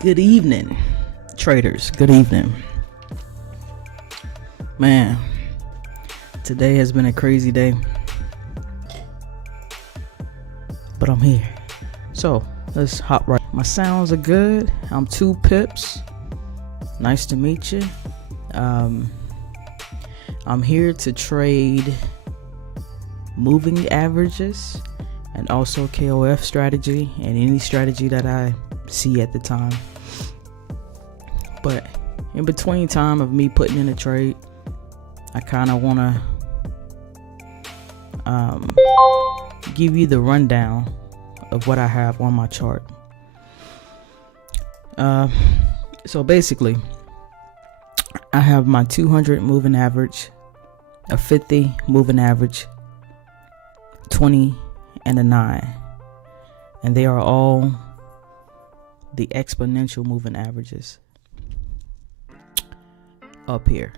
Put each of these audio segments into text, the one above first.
Good evening, traders. Good evening. Man, today has been a crazy day, but I'm here. So let's hop right. My sounds are good. I'm 2 pips. Nice to meet you. I'm here to trade moving averages and also KOF strategy and any strategy that I see at the time. But in between time of me putting in a trade, I kind of want to give you the rundown of what I have on my chart. So basically, I have my 200 moving average, a 50 moving average, 20, and a 9. And they are all the exponential moving averages. Up here.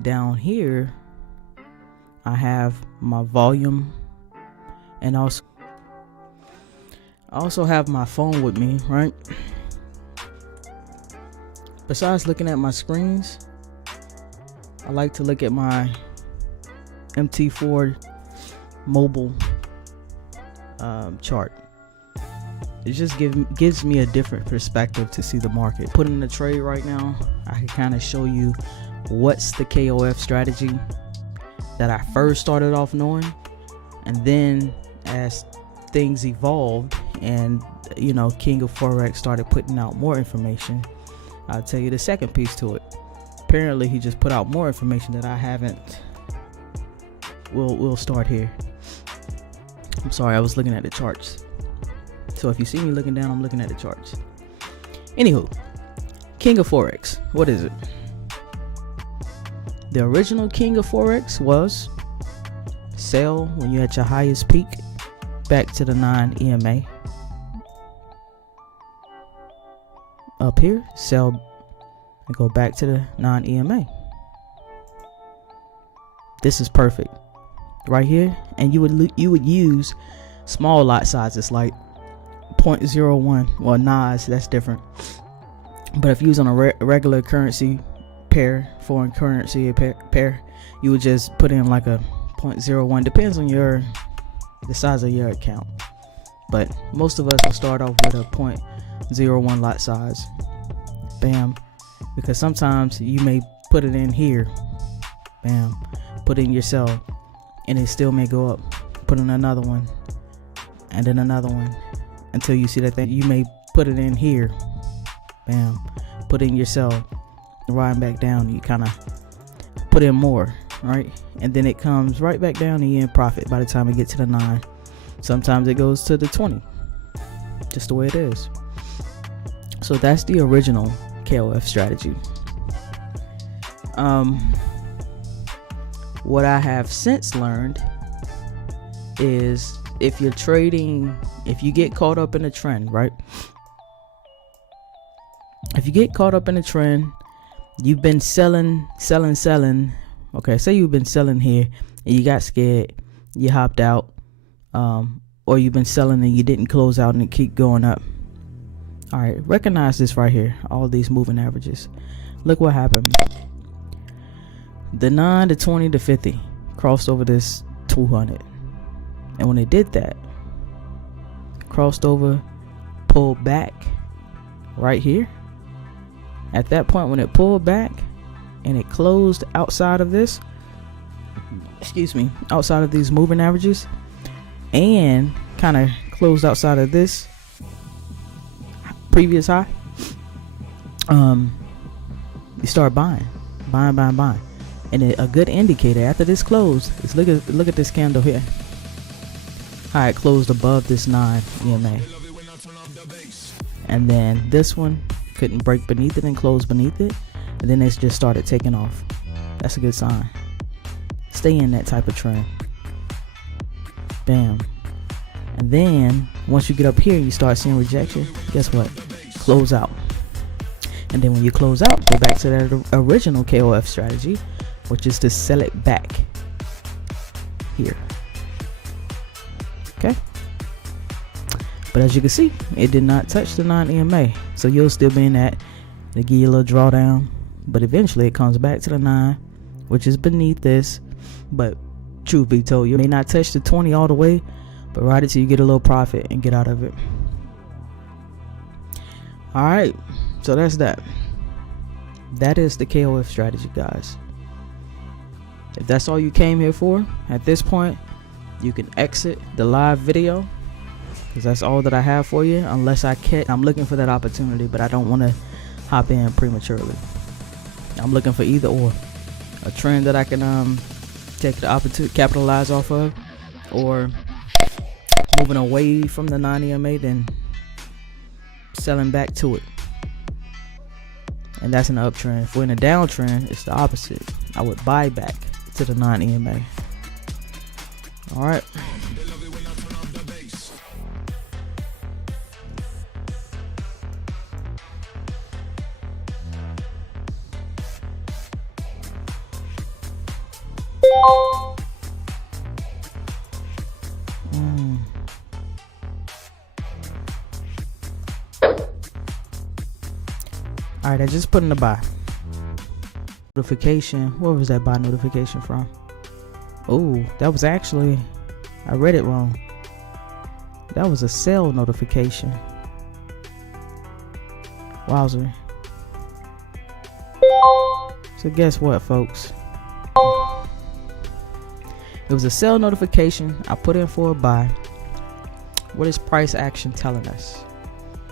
Down here, I have my volume, and I also have my phone with me, right? Besides looking at my screens, I like to look at my MT4 mobile chart. It just gives me a different perspective to see the market. Put in a trade right now, I can kind of show you what's the KOF strategy that I first started off knowing, and then as things evolved and King of Forex started putting out more information, I'll tell you the second piece to it. Apparently he just put out more information that I haven't. We'll start here. I'm sorry, I was looking at the charts. So if you see me looking down, I'm looking at the charts. Anywho, King of Forex, what is it? The original King of Forex was sell when you're at your highest peak back to the 9 EMA. Up here, sell and go back to the 9 EMA. This is perfect right here, and you would use small lot sizes like 0.01. Well, NAS, that's different. But if you use on a regular currency pair, foreign currency pair, you would just put in like a 0.01. Depends on the size of your account. But most of us will start off with a 0.01 lot size. Bam. Because sometimes you may put it in here. Bam. Put in your sell, and it still may go up. Put in another one, and then another one, until you see that thing. You may put it in here. Bam. Put in your sell, riding back down. You kind of put in more, right? And then it comes right back down, and you're in profit by the time it gets to the 9. Sometimes it goes to the 20. Just the way it is. So that's the original KOF strategy. What I have since learned is if you're trading, if you get caught up in a trend, right? If you get caught up in a trend, you've been selling. Okay, say you've been selling here and you got scared, you hopped out, or you've been selling and you didn't close out and it keep going up. All right, recognize this right here, all these moving averages. Look what happened. The 9, the 20, the 50 crossed over this 200. And when it did that, crossed over, pulled back right here. At that point, when it pulled back and it closed outside of this, outside of these moving averages, and kind of closed outside of this previous high, you start buying. And a good indicator after this closed is look at this candle here. How it closed above this 9 EMA, and then this one couldn't break beneath it and close beneath it, and then it's just started taking off. That's a good sign. Stay in that type of trend. Bam. And then once you get up here and you start seeing rejection, guess what? Close out. And then when you close out, go back to that original KOF strategy, which is to sell it back here. Okay. But as you can see, it did not touch the 9 EMA. So you'll still be in that. They give you a little drawdown, but eventually it comes back to the 9, which is beneath this. But truth be told, you may not touch the 20 all the way, but ride it till you get a little profit and get out of it. Alright, so that's that. That is the KOF strategy, guys. If that's all you came here for, at this point, you can exit the live video, because that's all that I have for you, unless I'm looking for that opportunity, but I don't want to hop in prematurely. I'm looking for either or. A trend that I can take the opportunity, capitalize off of, or moving away from the 9 EMA, then selling back to it. And that's an uptrend. If we're in a downtrend, it's the opposite. I would buy back to the 9 EMA. Alright. Alright, I just put in the buy notification. Where was that buy notification from? Oh, that was actually, I read it wrong. That was a sell notification. Wowzer. So guess what, folks? It was a sell notification. I put in for a buy. What is price action telling us?